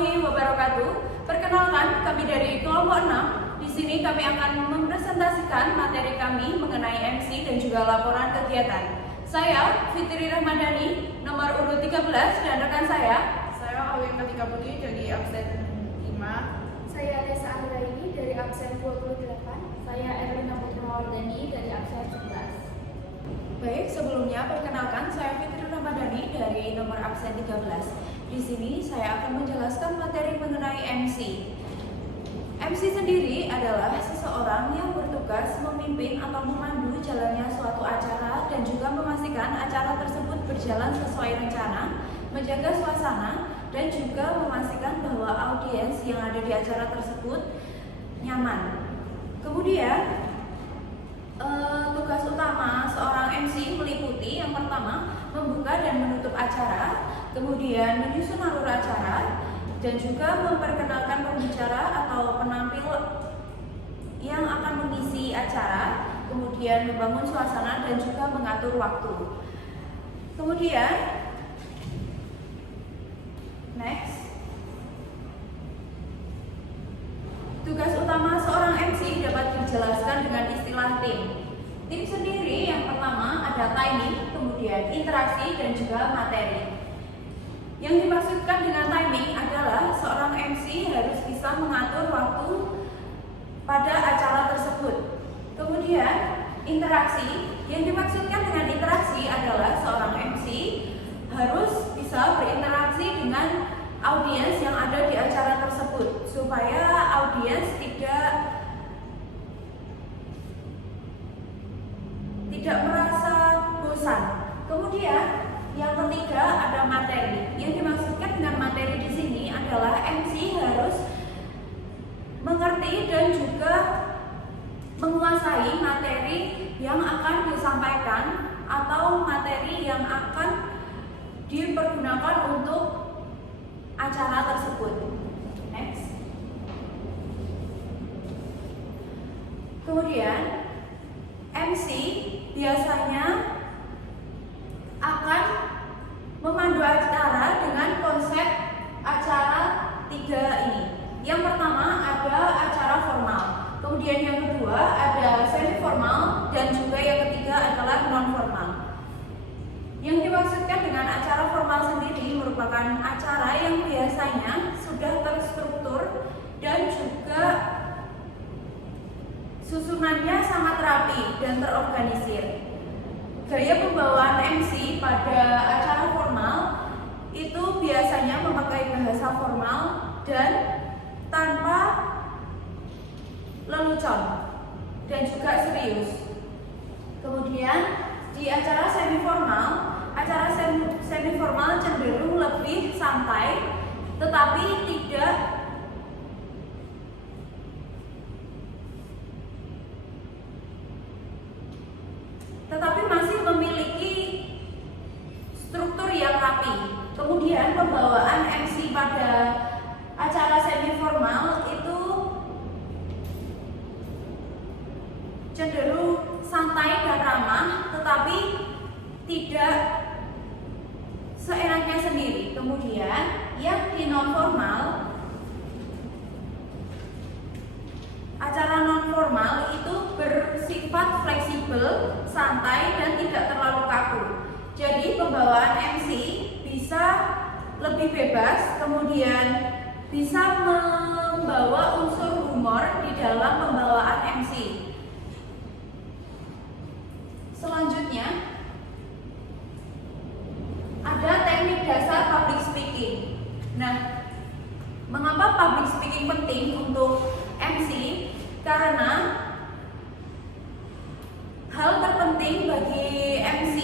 warahmatullahi wabarakatuh. Perkenalkan, kami dari kelompok 6. Di sini kami akan mempresentasikan materi kami mengenai MC dan juga laporan kegiatan. Saya Fitri Rahmadani, nomor urut 13, dan rekan saya Alwin Katika Putri dari absen 5. Saya Desa Anggraini dari absen 28. Saya Erlina Putri Mawardani dari absen 11. Baik, sebelumnya perkenalkan saya Fitri Rahmadani dari nomor absen 13. Di sini saya akan menjelaskan materi mengenai MC. MC sendiri adalah seseorang yang bertugas memimpin atau memandu jalannya suatu acara dan juga memastikan acara tersebut berjalan sesuai rencana, menjaga suasana, dan juga memastikan bahwa audiens yang ada di acara tersebut nyaman. Kemudian tugas utama seorang MC meliputi yang pertama membuka dan menutup acara, kemudian menyusun alur acara, dan juga memperkenalkan pembicara atau penampil yang akan mengisi acara, kemudian membangun suasana dan juga mengatur waktu. Kemudian next, tugas utama seorang MC dapat dijelaskan dengan istilah tim. Tim sendiri yang pertama ada timing, kemudian interaksi, dan juga materi. Yang dimaksudkan dengan timing adalah seorang MC harus bisa mengatur waktu pada acara tersebut. Kemudian interaksi, yang dimaksudkan dengan interaksi adalah seorang MC harus bisa berinteraksi dengan audiens yang ada di acara tersebut supaya audiens tidak merasa bosan. Kemudian yang ketiga ada materi. Yang dimaksudkan dengan materi di sini adalah MC harus mengerti dan juga menguasai materi yang akan disampaikan atau materi yang akan dipergunakan untuk acara tersebut. Next. Kemudian MC biasanya akan memandu acara dengan konsep acara 3 ini. Yang pertama ada acara formal, kemudian yang kedua ada semi formal, dan juga yang ketiga adalah non formal. Yang dimaksudkan dengan acara formal sendiri merupakan acara yang biasanya sudah terstruktur dan juga susunannya sangat rapi dan terorganisir. Gaya pembawaan MC pada acara formal itu biasanya memakai bahasa formal dan tanpa lelucon dan juga serius. Kemudian di acara semi formal cenderung lebih santai, tetapi masih memiliki struktur yang rapi. Kemudian pembawaan MC pada acara semi formal itu cenderung santai dan ramah, tetapi tidak seenaknya sendiri. Kemudian yang di non formal, acara non formal itu bersifat fleksibel, santai, dan tidak terlalu kaku. Jadi pembawaan MC bisa lebih bebas, kemudian bisa membawa unsur humor di dalam pembawaan MC. Selanjutnya ada teknik dasar public speaking. Nah, mengapa public speaking penting untuk MC? Karena hal terpenting bagi MC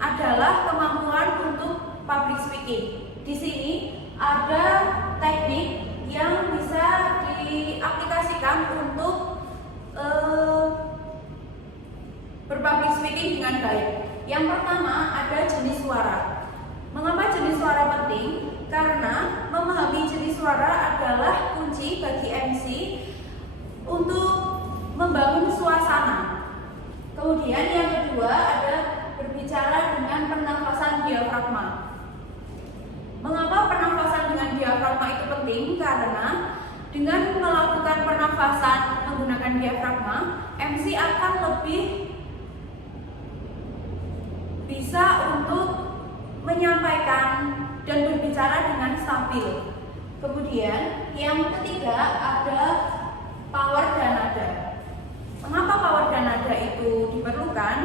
adalah kemampuan untuk public speaking. Di sini ada teknik yang bisa diaplikasikan untuk berpublic speaking dengan baik. Yang pertama ada jenis suara. Mengapa jenis suara penting? Karena memahami jenis suara adalah kunci bagi MC untuk membangun suasana. Kemudian yang kedua ada berbicara dengan pernafasan diafragma. Mengapa pernafasan dengan diafragma itu penting? penting karena dengan melakukan pernafasan menggunakan diafragma, MC akan lebih bisa untuk menyampaikan dan berbicara dengan stabil. Kemudian yang ketiga ada power dan nada. Mengapa power dan nada itu diperlukan?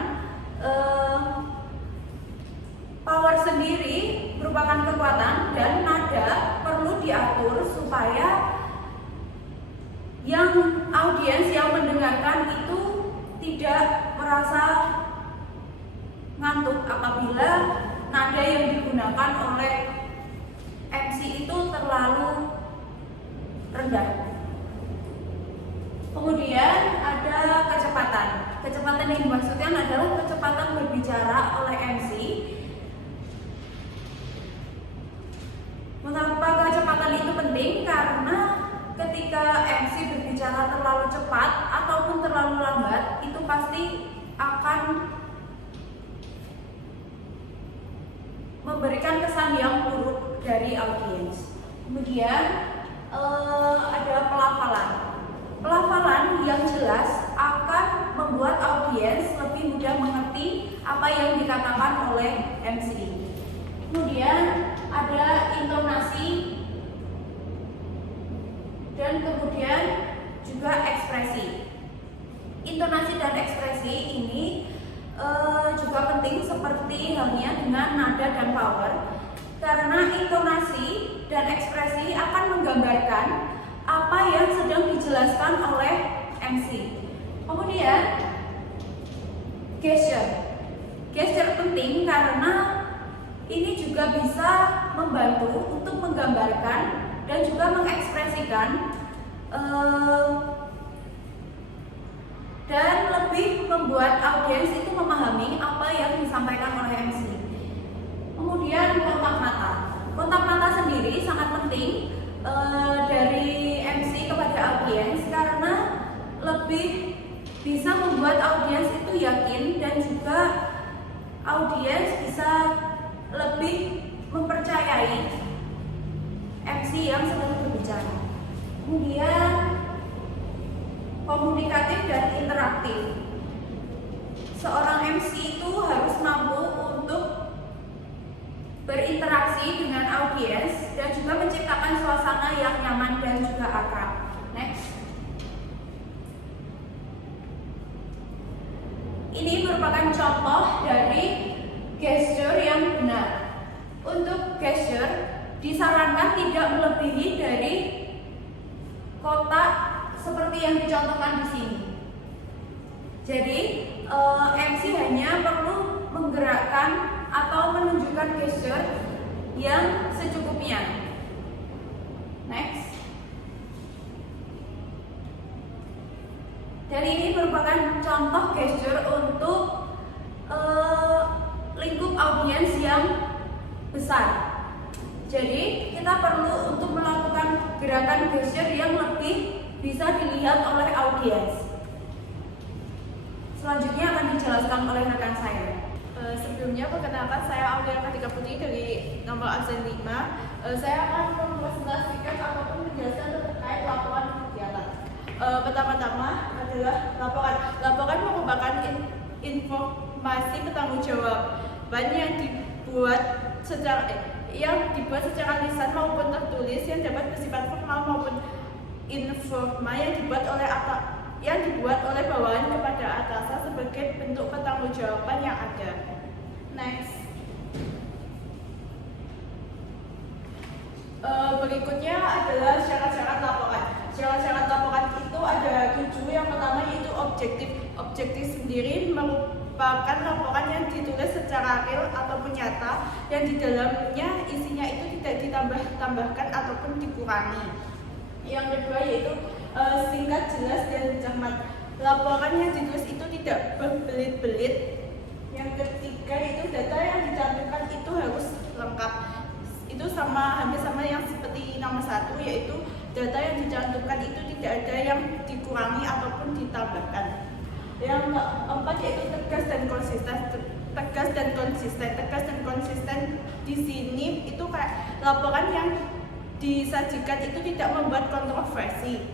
Power sendiri merupakan kekuatan dan nada perlu diatur supaya yang audiens yang mendengarkan itu tidak merasa ngantuk apabila nada yang digunakan oleh MC itu terlalu rendah. Kemudian ada kecepatan. Kecepatan yang dimaksudkan adalah kecepatan berbicara oleh MC. Mengapa kecepatan itu penting? Karena ketika MC berbicara terlalu cepat ataupun terlalu lambat, itu pasti akan memberikan kesan yang buruk dari audiens. Kemudian ada pelafalan. Pelafalan yang jelas akan membuat audiens lebih mudah mengerti apa yang dikatakan oleh MC. Kemudian ada intonasi dan kemudian juga ekspresi. Intonasi dan ekspresi ini juga penting seperti halnya dengan nada dan power, karena intonasi dan ekspresi akan menggambarkan apa yang sedang dijelaskan oleh MC. Kemudian gesture penting karena ini juga bisa membantu untuk menggambarkan dan juga mengekspresikan dan lebih membuat audiens itu memahami apa yang disampaikan oleh MC. Kemudian kontak mata. Kontak mata sendiri sangat penting dari MC kepada audiens karena lebih bisa membuat audiens itu yakin dan juga audiens bisa lebih mempercayai MC yang sedang berbicara. Kemudian komunikatif dan interaktif. Seorang MC itu harus mampu untuk berinteraksi dengan audiens dan juga menciptakan suasana yang nyaman dan juga akrab. Next. Ini merupakan contoh dari gesture yang benar. Untuk gesture disarankan tidak melebihi dari kotak seperti yang dicontohkan di sini. Jadi MC hanya perlu menggerakkan atau menunjukkan gesture yang secukupnya. Next. Dan ini merupakan contoh gesture untuk lingkup audiens yang besar. Jadi kita perlu untuk melakukan gerakan gesture yang lebih bisa dilihat oleh audiens. Selanjutnya akan dijelaskan oleh rekan saya. Sebelumnya perkenalkan, saya Aulia Kartika Putri dari nomor absen 5. Saya akan mempresentasikan ataupun menjelaskan terkait laporan kegiatan. Pertama-tama adalah laporan merupakan informasi bertanggung-jawaban yang dibuat secara lisan maupun tertulis yang dapat bersifat formal maupun informal yang dibuat oleh bawahan kepada atasan sebagai bentuk pertanggungjawaban yang ada. Next. Berikutnya adalah syarat-syarat laporan. Syarat-syarat laporan itu ada 7. Yang pertama yaitu objektif. Objektif sendiri merupakan laporan yang ditulis secara real ataupun nyata, yang di dalamnya isinya itu tidak ditambah-tambahkan ataupun dikurangi. Yang kedua yaitu singkat, jelas, dan cermat. Laporan yang ditulis itu tidak berbelit-belit. Yang ketiga yaitu data yang dicantumkan itu harus lengkap. Itu hampir sama yang seperti nomor 1, yaitu data yang dicantumkan itu tidak ada yang dikurangi ataupun ditambahkan. Yang keempat yaitu tegas dan konsisten. Tegas dan konsisten di sini itu kayak laporan yang disajikan itu tidak membuat kontroversi.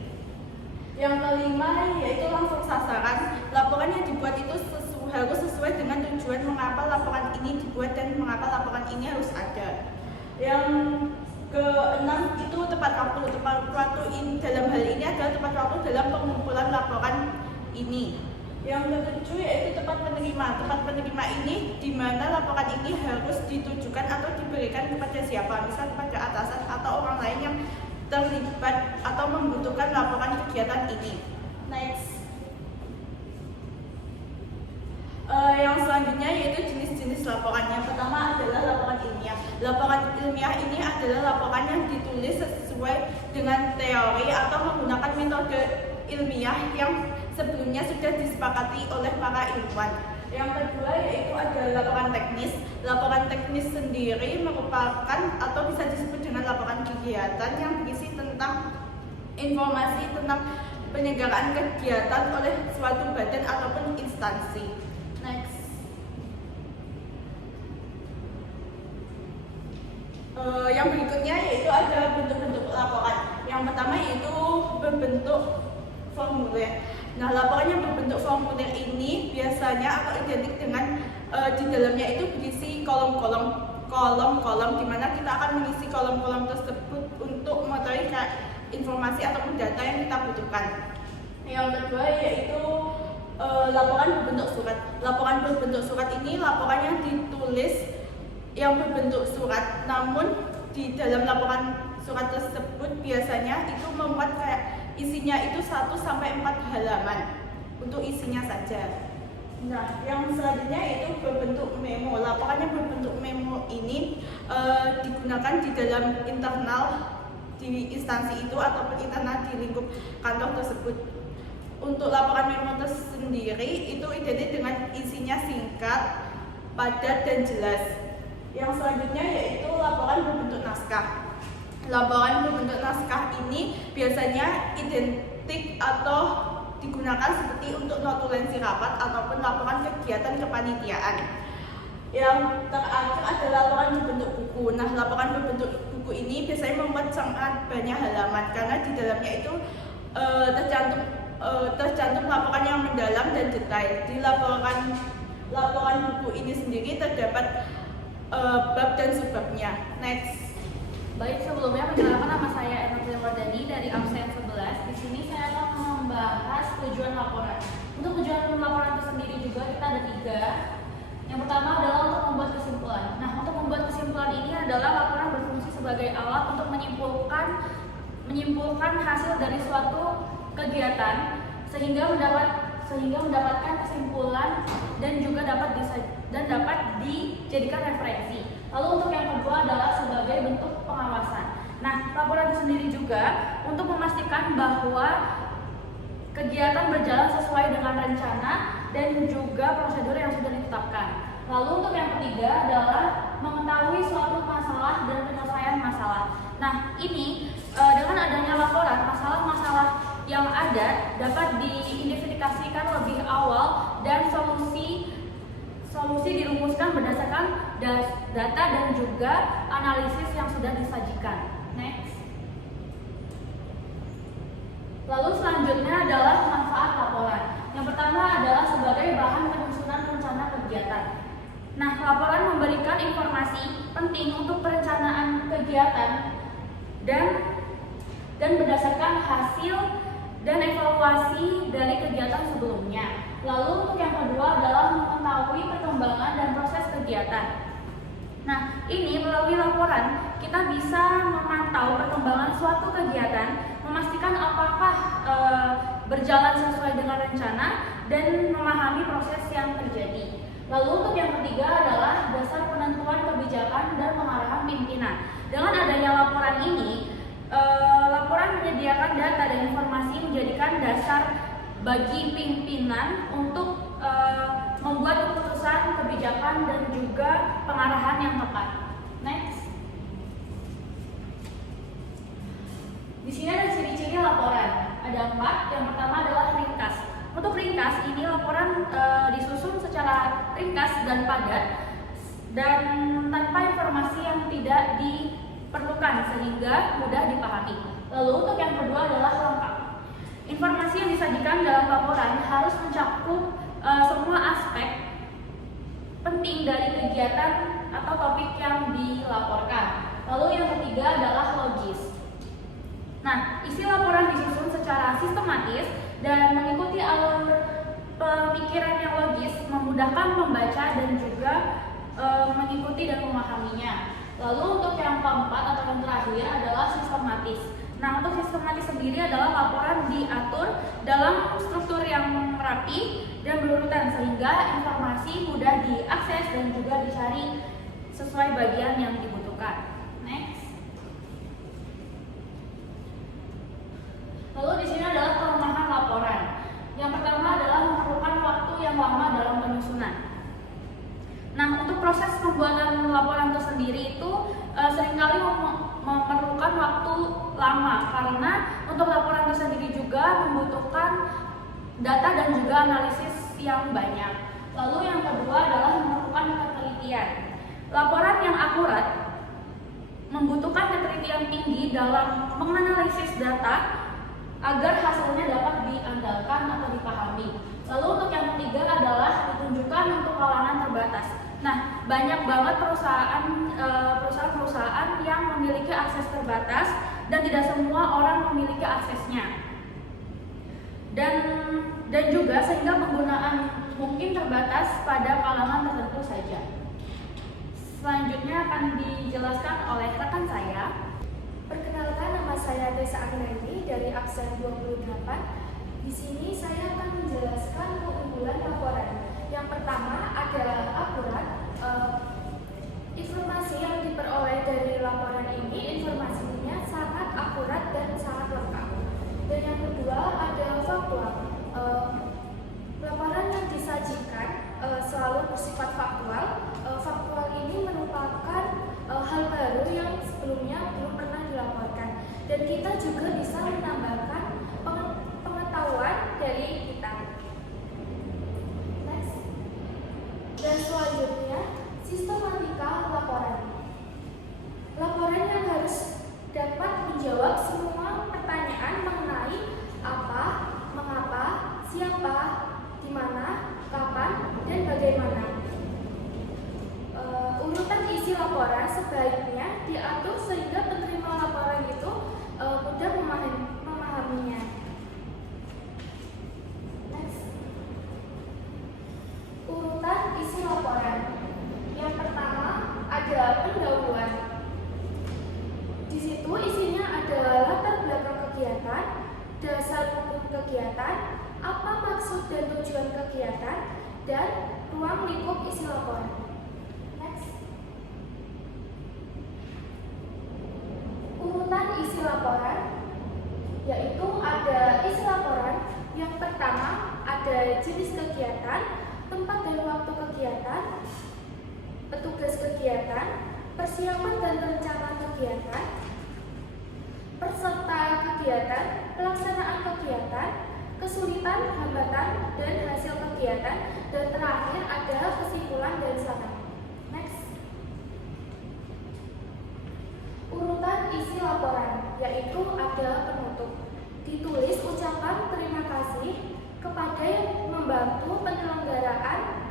Yang kelima yaitu langsung sasaran. Laporan yang dibuat itu harus sesuai dengan tujuan mengapa laporan ini dibuat dan mengapa laporan ini harus ada. Yang keenam itu tepat waktu. Tepat waktu dalam hal ini adalah tepat waktu dalam pengumpulan laporan ini. Yang ketujuh yaitu tepat penerima. Tepat penerima ini di mana laporan ini harus ditujukan atau diberikan kepada siapa, misal kepada atasan atau orang lain yang terlibat atau membutuhkan laporan kegiatan ini. Next. Yang selanjutnya yaitu jenis-jenis laporan. Yang pertama adalah laporan ilmiah. Laporan ilmiah ini adalah laporan yang ditulis sesuai dengan teori atau menggunakan metode ilmiah yang sebelumnya sudah disepakati oleh para ilmuwan. Yang kedua yaitu adalah laporan teknis. Laporan teknis sendiri merupakan atau bisa disebut dengan laporan kegiatan yang berisi tentang informasi tentang penyelenggaraan kegiatan oleh suatu badan ataupun instansi. Next. Yang berikutnya yaitu ada bentuk-bentuk laporan. Yang pertama yaitu berbentuk formulir. Nah, laporan yang berbentuk formulir ini biasanya atau identik dengan di dalamnya itu berisi kolom-kolom di mana kita akan mengisi kolom-kolom tersebut untuk mengetahui informasi ataupun data yang kita butuhkan. Yang kedua yaitu laporan berbentuk surat. Laporan berbentuk surat ini laporan yang ditulis yang berbentuk surat, namun di dalam laporan surat tersebut biasanya itu memuat isinya itu 1-4 halaman untuk isinya saja. Nah, yang selanjutnya yaitu berbentuk memo. Laporan yang berbentuk memo ini digunakan di dalam internal di instansi itu ataupun internal di lingkup kantor tersebut. Untuk laporan memo tersendiri itu identik dengan isinya singkat, padat, dan jelas. Yang selanjutnya yaitu laporan berbentuk naskah. Laporan berbentuk naskah ini biasanya identik atau digunakan seperti untuk notulensi rapat ataupun laporan kegiatan kepanitiaan. Yang terakhir adalah laporan berbentuk buku. Nah, laporan berbentuk buku ini biasanya memuat sangat banyak halaman karena di dalamnya itu tercantum laporan yang mendalam dan detail. Di laporan buku ini sendiri terdapat bab dan subbabnya. Next. Baik, sebelumnya perkenalkan nama saya Erlina Wardani dari absen 11. Di sini saya akan membahas tujuan laporan. Untuk tujuan laporan itu sendiri juga kita ada 3. Yang pertama adalah untuk membuat kesimpulan. Nah, untuk membuat kesimpulan ini adalah laporan berfungsi sebagai alat untuk menyimpulkan hasil dari suatu kegiatan sehingga mendapatkan kesimpulan dan juga dapat dijadikan referensi. Lalu untuk yang kedua adalah sebagai bentuk pengawasan. Nah, laporan itu sendiri juga untuk memastikan bahwa kegiatan berjalan sesuai dengan rencana dan juga prosedur yang sudah ditetapkan. Lalu untuk yang ketiga adalah mengetahui suatu masalah dan penyelesaian masalah. Nah, ini dengan adanya laporan, masalah-masalah yang ada dapat diidentifikasikan lebih awal dan solusi dirumuskan berdasarkan data dan juga analisis yang sudah disajikan. Next. Lalu selanjutnya adalah manfaat laporan. Yang pertama adalah sebagai bahan penyusunan rencana kegiatan. Nah, laporan memberikan informasi penting untuk perencanaan kegiatan dan berdasarkan hasil dan evaluasi dari kegiatan sebelumnya. Lalu untuk yang kedua adalah mengetahui perkembangan dan proses kegiatan. Nah, ini melalui laporan kita bisa memantau perkembangan suatu kegiatan, memastikan apakah berjalan sesuai dengan rencana dan memahami proses yang terjadi. Lalu untuk yang ketiga adalah dasar penentuan kebijakan dan pengarahan pimpinan. Dengan adanya laporan ini, laporan menyediakan data dan informasi menjadikan dasar bagi pimpinan untuk membuat keputusan, kebijakan, dan juga pengarahan yang tepat. Next. Di sini ada ciri-ciri laporan. Ada 4. Yang pertama adalah ringkas. Untuk ringkas, ini laporan disusun secara ringkas dan padat dan tanpa informasi yang tidak diperlukan sehingga mudah dipahami. Lalu untuk yang kedua adalah lengkap. Informasi yang disajikan dalam laporan harus mencakup semua aspek penting dari kegiatan atau topik yang dilaporkan. Lalu yang ketiga adalah logis. Nah, isi laporan disusun secara sistematis dan mengikuti alur pemikiran yang logis, memudahkan membaca dan juga mengikuti dan memahaminya. Lalu untuk yang keempat atau yang terakhir adalah sistematis. Nah, untuk sistematis sendiri adalah laporan diatur dalam struktur yang rapi dan berurutan sehingga informasi mudah diakses dan juga dicari sesuai bagian yang dibutuhkan. Next. Lalu di sini adalah kelemahan laporan. Yang pertama adalah memerlukan waktu yang lama dalam penyusunan. Nah, untuk proses pembuatan laporan itu sendiri itu seringkali memerlukan waktu lama karena untuk laporan itu sendiri juga membutuhkan data dan juga analisis yang banyak. Lalu yang kedua adalah memerlukan ketelitian. Laporan yang akurat membutuhkan ketelitian tinggi dalam menganalisis data agar hasilnya dapat diandalkan atau dipahami. Lalu untuk yang ketiga adalah ditunjukkan untuk kalangan terbatas. Nah, banyak banget perusahaan-perusahaan yang memiliki akses terbatas dan tidak semua orang memiliki aksesnya. Dan juga sehingga penggunaan mungkin terbatas pada kalangan tertentu saja. Selanjutnya akan dijelaskan oleh rekan saya. Perkenalkan, nama saya Desa Agnani dari absen 28. Di sini saya akan menjelaskan keunggulan laporan. Yang pertama adalah akurat. Informasi yang diperoleh dari laporan ini informasinya sangat akurat dan sangat lengkap. Dan yang kedua adalah faktual. Laporan yang disajikan selalu bersifat faktual. Faktual ini merupakan hal baru yang sebelumnya belum pernah dilaporkan. Dan kita juga bisa menambahkan pengetahuan dari kita. Next. Dan selanjutnya, sistematika laporan. Laporan yang harus dapat menjawab semua pertanyaan mengenai apa, mengapa, siapa, di mana, kapan, dan bagaimana. Urutan isi laporan sebaiknya diatur sehingga penerima laporan itu mudah memahaminya. Next. Urutan isi laporan. Yang pertama ada pendahuluan. Di situ isinya adalah latar belakang kegiatan, dasar hukum kegiatan, apa maksud dan tujuan kegiatan, dan ruang lingkup isi laporan. Next. Urutan isi laporan, yaitu ada isi laporan. Yang pertama ada jenis kegiatan, tempat dan waktu kegiatan, petugas kegiatan, persiapan dan rencana kegiatan, peserta kegiatan, pelaksanaan kegiatan, kesulitan, hambatan, dan hasil kegiatan, dan terakhir adalah kesimpulan dan saran. Next. Urutan isi laporan, yaitu ada penutup. Ditulis ucapan terima kasih kepada yang membantu penyelenggaraan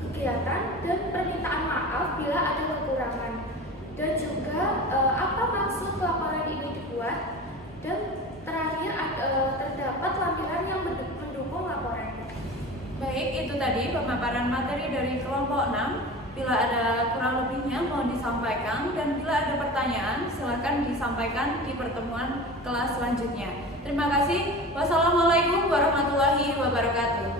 kegiatan dan permintaan maaf bila ada kekurangan. Dan juga apa maksud laporan ini dibuat, dan terakhir terdapat lampiran yang mendukung laporan. Baik, itu tadi pemaparan materi dari kelompok 6. Bila ada kurang lebihnya mohon disampaikan, dan bila ada pertanyaan silakan disampaikan di pertemuan kelas selanjutnya. Terima kasih. Wassalamualaikum warahmatullahi wabarakatuh.